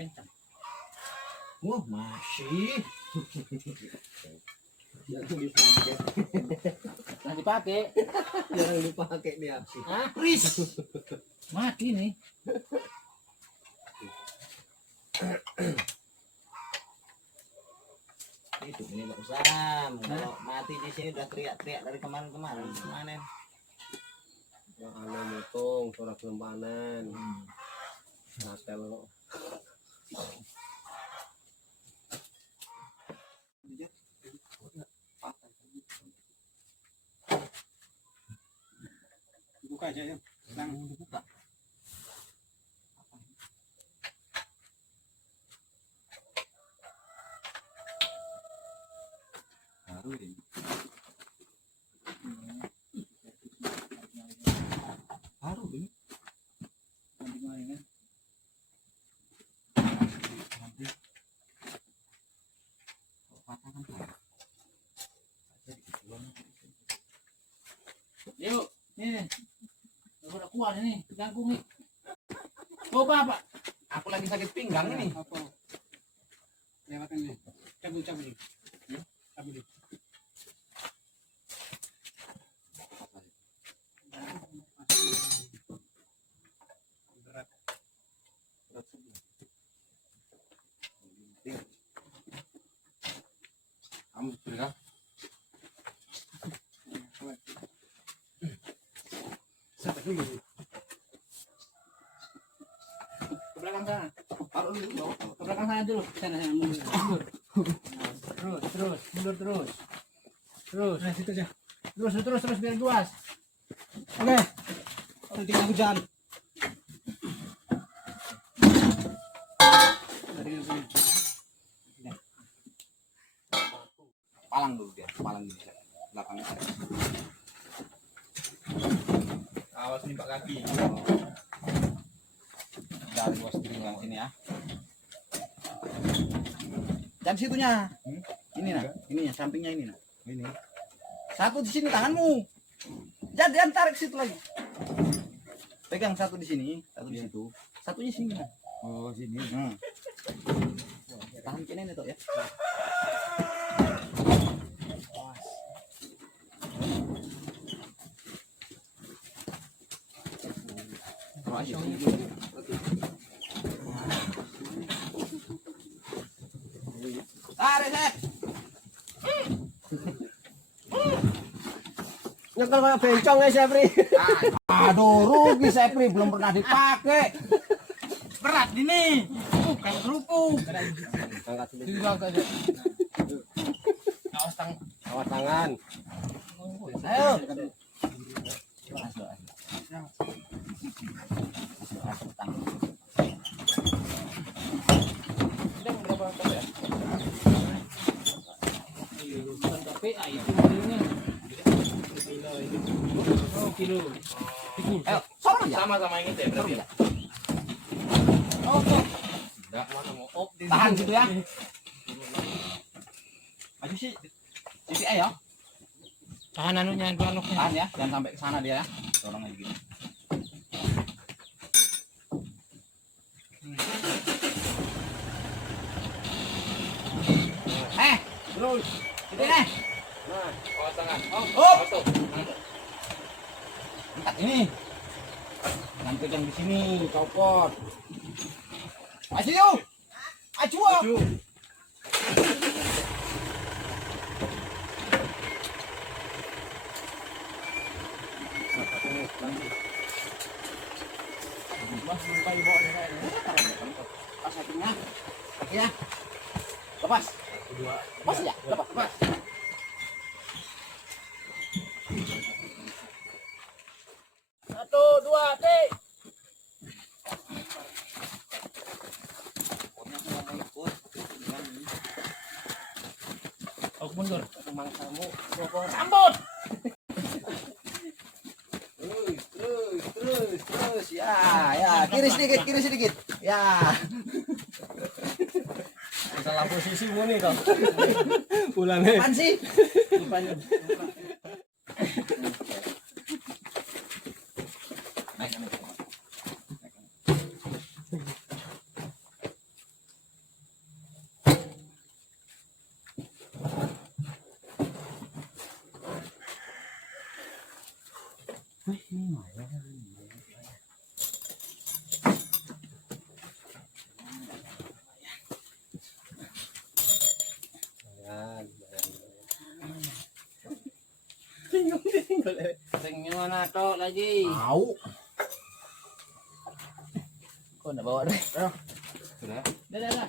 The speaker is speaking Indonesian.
kencang. Wah, masih. Jangan dipakai. Jangan dipakai nih api. Hah? Ris. Mati nih. Itu ini Pak Sam. Kalau mati di sini udah teriak-teriak dari kemarin-kemarin. Kemarin. Yang aneh motong, suara belum panen. Natel kok. Buka aja ya. Lang dibuka. Baru ini. Baru ini. Nanti main kan. Nanti. Kalau patah kan baru. Yuk, nih. Udah kuat ini, ganggu nih. Coba Pak. Aku lagi sakit pinggang ini. Apa? Lewat ini. Cabut. Cabut. Berat. Kamu sudah Sampai dulu. Ke belakang sana. taruh dulu. Ke belakang sana dulu. Sana mundur. Mundur terus. Nah, situ aja. Terus biar luas. Oke. Nanti nggak hujan. Palang dulu dia, palang gini. Belakangnya. Awas nih Pak kaki. Dari bos pinggang sini ya. Dan situnya. Ini nah, ininya sampingnya ini nah. Ini. Satu di sini tanganmu. Jangan tarik situ lagi. Pegang satu di sini, satu di situ. Satunya sini nah. Oh, sini. Tahan kini nih toh ya. Tarik, Sep. Nyekel kayak bencong ya Sepri. Aduh, rugi Sepri belum pernah dipakai. Berat ini. Bukan kerupuk. Angkat dulu. Di belakang aja. Awas tangan. Ayo. Kilo. Ayo, sorong aja. Sama-sama ini teh berarti ya. Enggak, mana mau op. Tahan gitu ya. Maju sih. Sisi ayo. Tahan anunya, baloknya. Tahan ya, jangan sampai ke sana dia ya. Dorong aja gitu. Terus. Sini nih. Nah, Awas tangan. Up. Angkat ini. Nanti yang di sini copot. Maju yuk. Maju. Pas satunya. Ya. Lepas. Lepas ya. Lepas. Satu, dua, tik. Aku mundur. mangsamu. Sambut. Terus. Ya. Kiri sedikit. Ya. Salah posisimu nih kau. Pulangnya. Apaan sih? Naik. Ayan. Ringnya mana tok lagi? Tahu. Kok enggak bawa deh? Sudah. Dah.